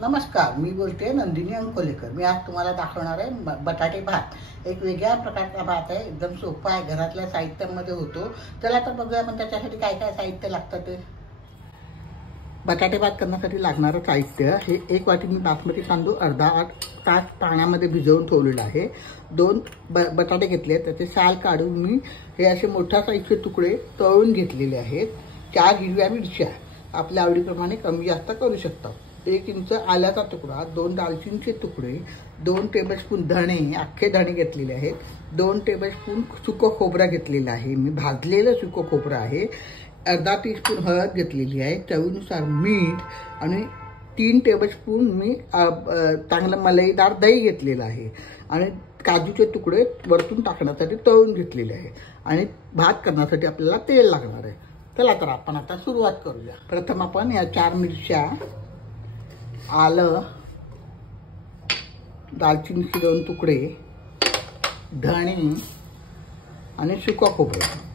नमस्कार, मी बोलते नंदिनी अंकोलेकर। मी आज तुम्हाला दाखवणार आहे बटाटे भात। एक वेगळ्या प्रकारचा भात आहे, एकदम सोपा आहे, घरातल्या साहित्यामध्ये होतो। चला तर बघूया आपण त्याच्यासाठी काय काय साहित्य लागतं ते। बटाटे भात करण्यासाठी लागणारं साहित्य हे एक वाटी मी बासमती तांदूळ अर्धा तास पाण्यामध्ये भिजवून ठेवलेला आहे। 2 बटाटे घेतले, त्याचे साल काढून मी हे असे मोठ्या साईजचे तुकडे तळून घेतलेले आहेत। 4 हिरव्या मिरच्या, आपल्या आवडीप्रमाणे कमी जास्त करू शकता। 1 इंच आल्याचा तुकडा, 2 दालचिनीचे तुकडे, 2 टेबलस्पून धणे, अख्खे धणे घेतलेले आहेत, 2 टेबलस्पून सुकं खोबरं घेतलेलं आहे, मी भाजलेलं सुकं खोबरं आहे, अर्धा टीस्पून हळद घेतलेली आहे, चवीनुसार मीठ आणि 3 टेबलस्पून मी चांगलं मलईदार दही घेतलेलं आहे आणि काजूचे तुकडे वरतून टाकण्यासाठी तळून घेतलेले आहे आणि भात करण्यासाठी आपल्याला तेल लागणार आहे। चला तर आपण आता सुरुवात करूया। प्रथम आपण या 4 मिरच्या, आलं, दालचिनीचे 2 तुकडे, धणे आणि सुका खोबरं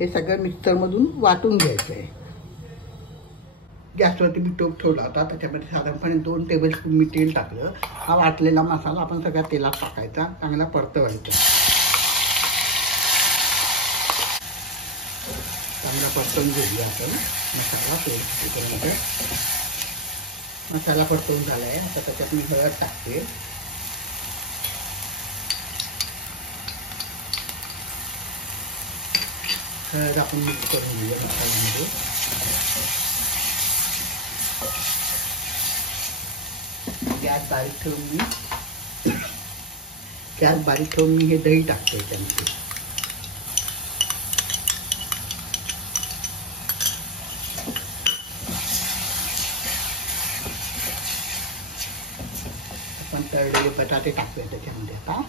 हे सगळं मिक्सरमधून वाटून घ्यायचं आहे। गॅसवरती मी टोप ठेवला होता, त्याच्यामध्ये साधारणपणे 2 टेबलस्पून मी तेल टाकलं। हा वाटलेला मसाला आपण सगळ्या तेलात टाकायचा, चांगला परतवायचा। चांगला परतवून घेऊया आपण मसाला। मसाला परतवून झाला आहे, आता त्याच्यात मी हळद टाकते, हळद आपण मिक्स करून घेऊया मसाल्यामध्ये। गॅस बारीक ठेवून मी हे दही टाकते त्यामध्ये। आपण तळलेले बटाटे टाकूया त्याच्यामध्ये। आता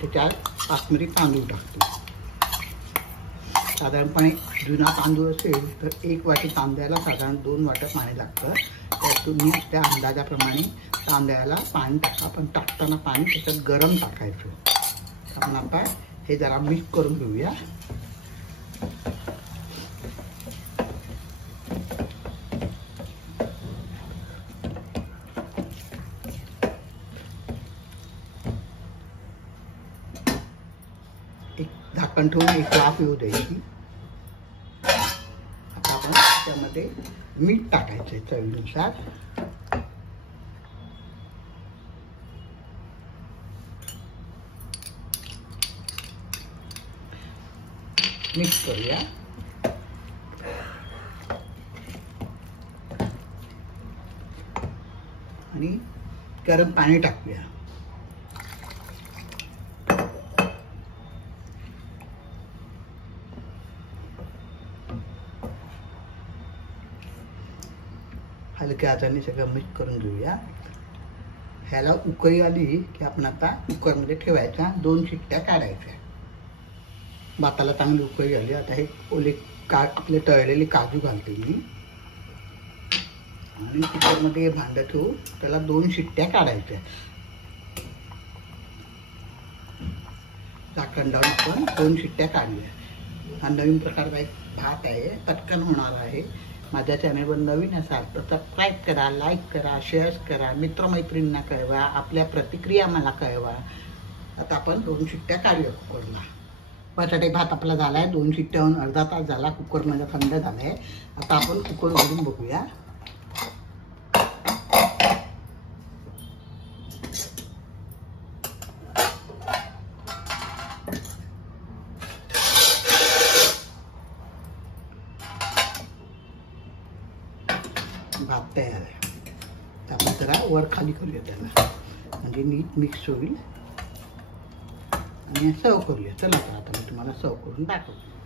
त्याच्यात बासमती तांदूळ टाकतो। साधारणपणे जुना तांदूळ असेल तर 1 वाटी तांदळाला साधारण 2 वाट्या पाणी लागतं। त्यात तुम्ही त्या अंदाजाप्रमाणे तांदळाला पाणी टाका, पण टाकताना पाणी त्याच्यात गरम टाकायचं। आपण आता हे जरा मिक्स करून घेऊया। एक झाकण ठेवून एक वाफ येऊ द्यायची। आता आपण त्यामध्ये मीठ टाकायचं चवीनुसार। मिक्स करूया आणि गरम पाणी टाकूया। हलक्या हाताने सगळं मिक्स करून घेऊया। ह्याला उकळी आली की आपण आता कुकरमध्ये ठेवायचा, 2 शिट्ट्या काढायच्या। भाताला चांगली उकळी आली, आता हे आपले तळलेले काजू घालते मी आणि कुकरमध्ये हे भांडं ठेवून त्याला 2 शिट्ट्या काढायच्या। झाकण लावून आपण 2 शिट्ट्या काढल्या। हा नवीन प्रकारचा एक भात आहे, पटकन होणार आहे। माझ्या चॅनलवर नवीन असाल तर सबस्क्राईब करा, लाईक करा, शेअर करा, मित्रमैत्रिणींना कळवा, आपल्या प्रतिक्रिया मला कळवा। आता आपण 2 शिट्ट्या काढूया कुकरला। बटाटे भात आपला झाला आहे, 2 शिट्ट्याहून अर्धा तास झाला, कुकरमध्ये थंड झाला आहे। आता आपण कुकर उघडून बघूया। भात तयार आहे। आपण जरा वर खाली करूया त्याला, म्हणजे नीट मिक्स होईल आणि सर्व करूया। चला तर आता मी तुम्हाला सर्व करून दाखवतो।